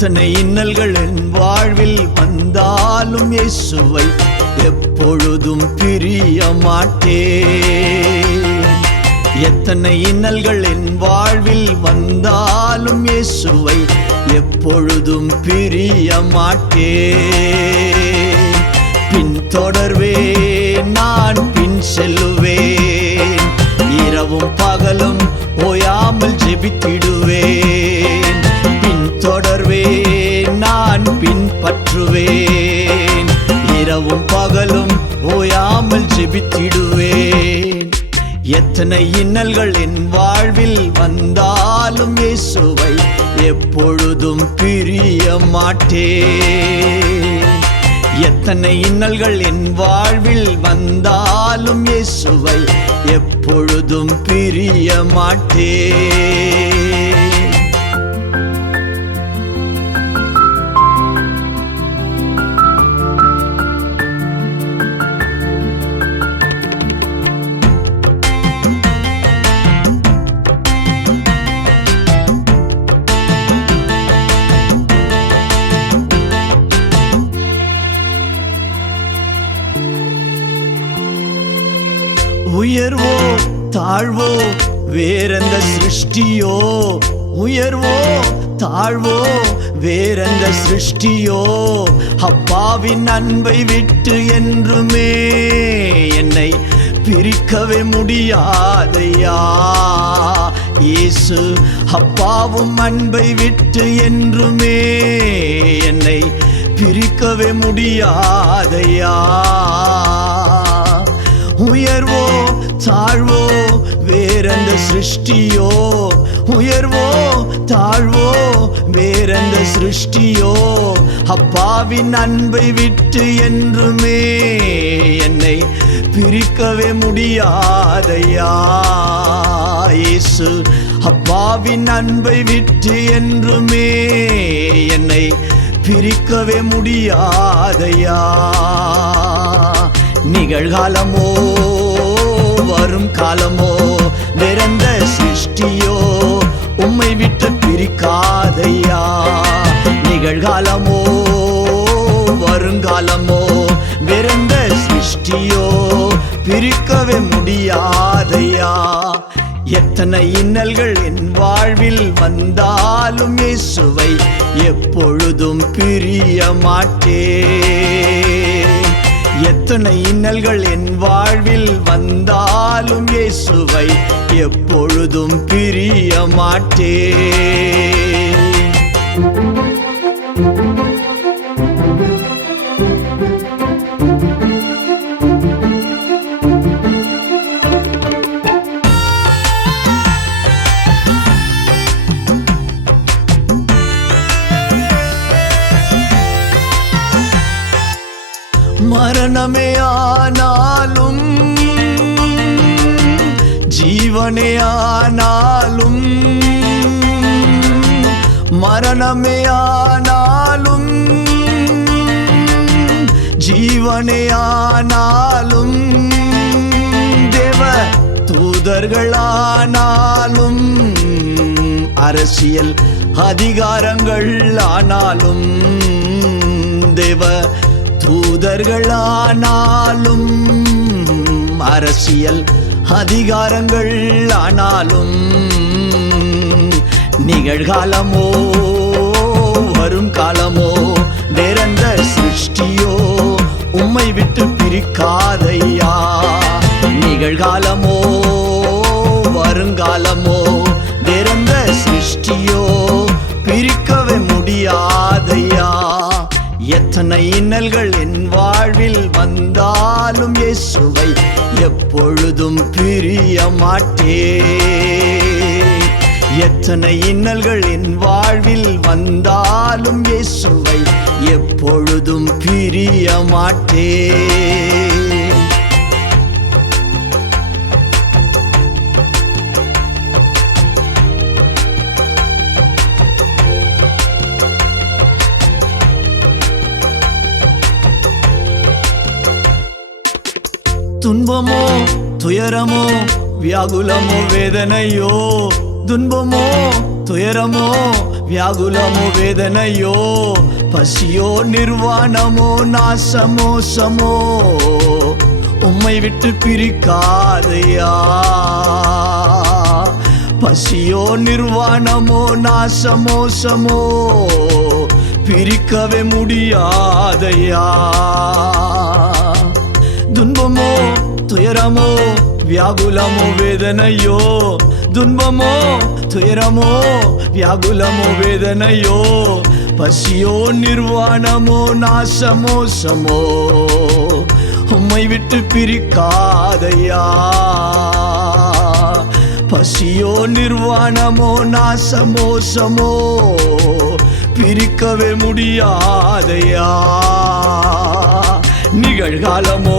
எத்தனை இன்னல்கள் என் வாழ்வில் வந்தாலும் இயேசுவை எப்பொழுதும் பிரிய மாட்டேன். எத்தனை இன்னல்கள் என் வாழ்வில் வந்தாலும் இயேசுவை எப்பொழுதும் பிரிய மாட்டேன். பின்தொடர்வேன், நான் பின் செல்லுவேன், இரவும் பகலும் ஓயாமல் ஜெபித்திடுவேன். பின்தொடர்வேன், நான் பின்பற்றுவேன், இரவும் பகலும் ஓயாமல் ஜெபித்திடுவேன். எத்தனை இன்னல்கள் என் வாழ்வில் வந்தாலும் இயேசுவை எப்பொழுதும் பிரிய மாட்டேன். எத்தனை இன்னல்கள் என் வாழ்வில் வந்தாலும் இயேசுவை எப்பொழுதும் பிரிய மாட்டேன். உயர்வோ தாழ்வோ வேறெந்த சிருஷ்டியோ, உயர்வோ தாழ்வோ வேறெந்த சிருஷ்டியோ, அப்பாவின் அன்பை விட்டு என்றுமே என்னை பிரிக்கவே முடியாதையா. இயேசு அப்பாவும் அன்பை விட்டு என்றுமே என்னை பிரிக்கவே முடியாதையா. உயர்வோ தாழ்வோ வேறெந்த சிருஷ்டியோ, உயர்வோ தாழ்வோ வேறெந்த சிருஷ்டியோ, அப்பாவின் அன்பை விட்டு என்றுமே என்னை பிரிக்கவே முடியாதையா. இயேசு அப்பாவின் அன்பை விட்டு என்றுமே என்னை பிரிக்கவே முடியாதையா. நிகழ்காலமோ வரும் காலமோ வேறெந்த சிருஷ்டியோ உம்மை விட்டு பிரிக்காதையா. நிகழ்காலமோ வருங்காலமோ வேறெந்த சிருஷ்டியோ பிரிக்கவே முடியாதையா. எத்தனை இன்னல்கள் என் வாழ்வில் வந்தாலும் இயேசுவை எப்பொழுதும் பிரிய மாட்டேன். எத்தனை இன்னல்கள் என் வாழ்வில் வந்தாலும் இயேசுவை எப்பொழுதும் பிரிய மாட்டேன். மரணமே ஆனாலும் ஜீவனே ஆனாலும், மரணமே ஆனாலும் ஜீவனே ஆனாலும், தேவ தூதர்களானாலும் அரசியல் அதிகாரங்கள் ஆனாலும், தேவ தூதர்களானாலும் அரசியல் அதிகாரங்கள் ஆனாலும், நிகழ்காலமோ வரும் காலமோ வேறெந்த சிருஷ்டியோ உம்மை விட்டு பிரிக்காதையா. நிகழ்காலமோ வருங்காலமோ வேறெந்த சிருஷ்டியோ பிரிக்கவே முடியாதையா. எத்தனை இன்னல்கள் என் வாழ்வில் வந்தாலும் இயேசுவை எப்பொழுதும் பிரிய மாட்டேன். எத்தனை இன்னல்கள் என் வாழ்வில் வந்தாலும் இயேசுவை எப்பொழுதும் பிரிய மாட்டேன். துன்பமோ துயரமோ வியாகுலமோ வேதனையோ, துன்பமோ துயரமோ வியாகுலமோ வேதனையோ பசியோ நிர்வாணமோ நாசமோ சமோ உம்மை விட்டு பிரிக்காதையா. பசியோ நிர்வாணமோ நாசமோ சமோ பிரிக்கவே முடியாதையா. துன்பமோ துயரமோ வியாகுலமோ வேதனையோ துன்பமோ துயரமோ வியாகுலமோ வேதனையோ பசியோ நிர்வாணமோ நாசமோ சமோ உம்மை விட்டு பிரிக்காதையா. பசியோ நிர்வாணமோ நாசமோ சமோ பிரிக்கவே முடியாதையா. நிகழ்காலமோ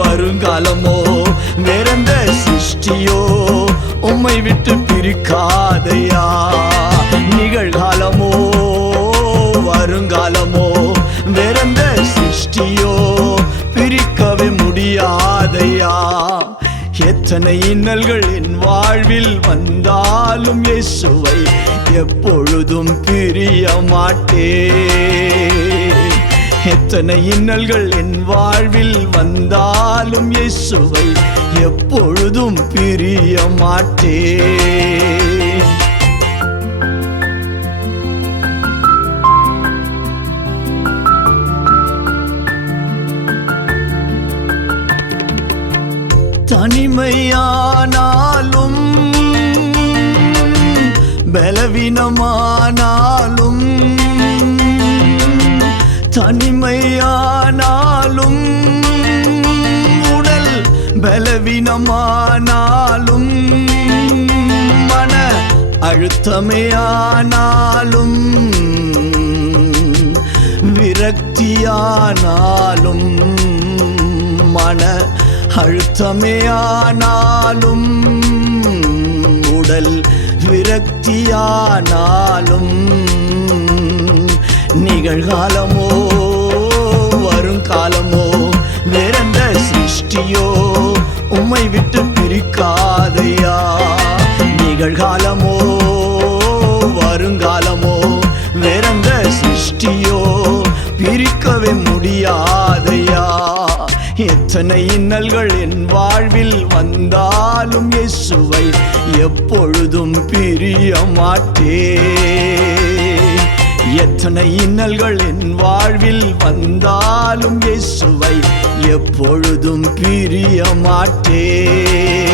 வருங்காலமோ வேறெந்த சிருஷ்டியோ உம்மை விட்டு பிரிக்காதையா. நிகழ்காலமோ வருங்காலமோ வேறெந்த சிருஷ்டியோ பிரிக்கவே முடியாதையா. எத்தனை இன்னல்கள் என் வாழ்வில் வந்தாலும் இயேசுவை எப்பொழுதும் பிரிய மாட்டேன். எத்தனை இன்னல்கள் என் வாழ்வில் வந்தாலும் இயேசுவை எப்பொழுதும் பிரிய மாட்டேன். தனிமையானாலும் பலவீனமானாலும் தனிமையானாலும் உடல் பலவீனமானாலும் மன அழுத்தமையானாலும் விரக்தியானாலும் மன அழுத்தமையானாலும் உடல் விரக்தியானாலும் நிகழ்காலமோ வருங்காலமோ வேறெந்த சிருஷ்டியோ உம்மை விட்டு பிரிக்காதையா. நிகழ்காலமோ வருங்காலமோ வேறெந்த சிருஷ்டியோ பிரிக்கவே முடியாதையா. எத்தனை இன்னல்கள் என் வாழ்வில் வந்தாலும் இயேசுவை எப்பொழுதும் பிரிய மாட்டேன். எத்தனை இன்னல்கள் என் வாழ்வில் வந்தாலும் இயேசுவை எப்பொழுதும் பிரிய மாட்டேன்.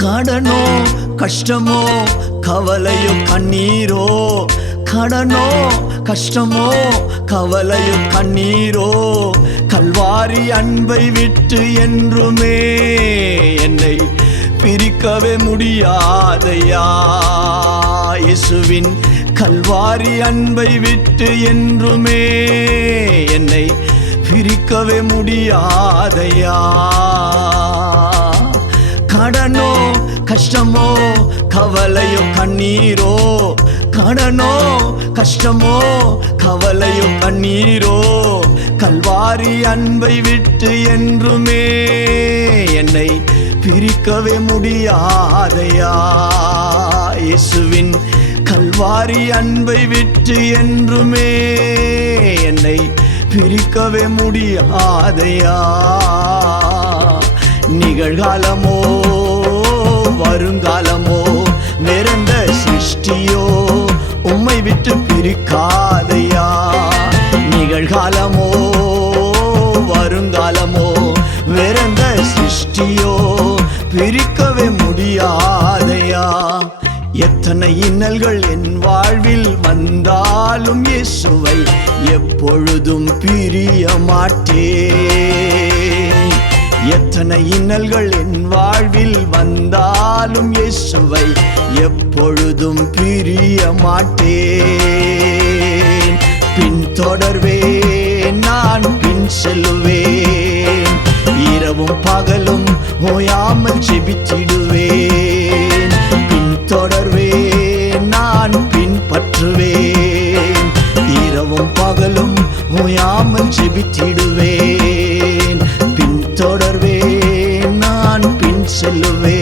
கடனோ கஷ்டமோ கவலையோ கண்ணீரோ கடனோ கஷ்டமோ கவலையோ கண்ணீரோ கல்வாரி அன்பை விட்டு என்றுமே என்னை பிரிக்கவே முடியாதையா. இயேசுவின் கல்வாரி அன்பை விட்டு என்றுமே என்னை பிரிக்கவே முடியாதையா. கடனோ கஷ்டமோ கவலையோ கண்ணீரோ கடனோ கஷ்டமோ கவலையோ கண்ணீரோ கல்வாரி அன்பை விட்டு என்றுமே என்னை பிரிக்கவே முடியாதையா. இயேசுவின் கல்வாரி அன்பை விட்டு என்றுமே என்னை பிரிக்கவே முடியாதையா. நிகழ்காலமோ வருங்காலமோ வேறெந்த சிருஷ்டியோ உம்மை விட்டு பிரிக்காதையா. நிகழ்காலமோ வருங்காலமோ வேறெந்த சிருஷ்டியோ பிரிக்கவே முடியாதையா. எத்தனை இன்னல்கள் என் வாழ்வில் வந்தாலும் இயேசுவை எப்பொழுதும் பிரிய மாட்டேன். எத்தனை இன்னல்கள் என் வாழ்வில் வந்தாலும் இயேசுவை எப்பொழுதும் பிரிய மாட்டேன். பின்தொடர்வேன் நான் பின் செல்லுவேன். இரவும் பகலும் ஓயாமல் ஜெபித்திடுவேன். பின்தொடர்வேன், நான் பின்பற்றுவேன். இரவும் பகலும் ஓயாமல் ஜெபித்திடுவேன். பின்தொடர்வேன், நான் பின் செல்லுவேன்.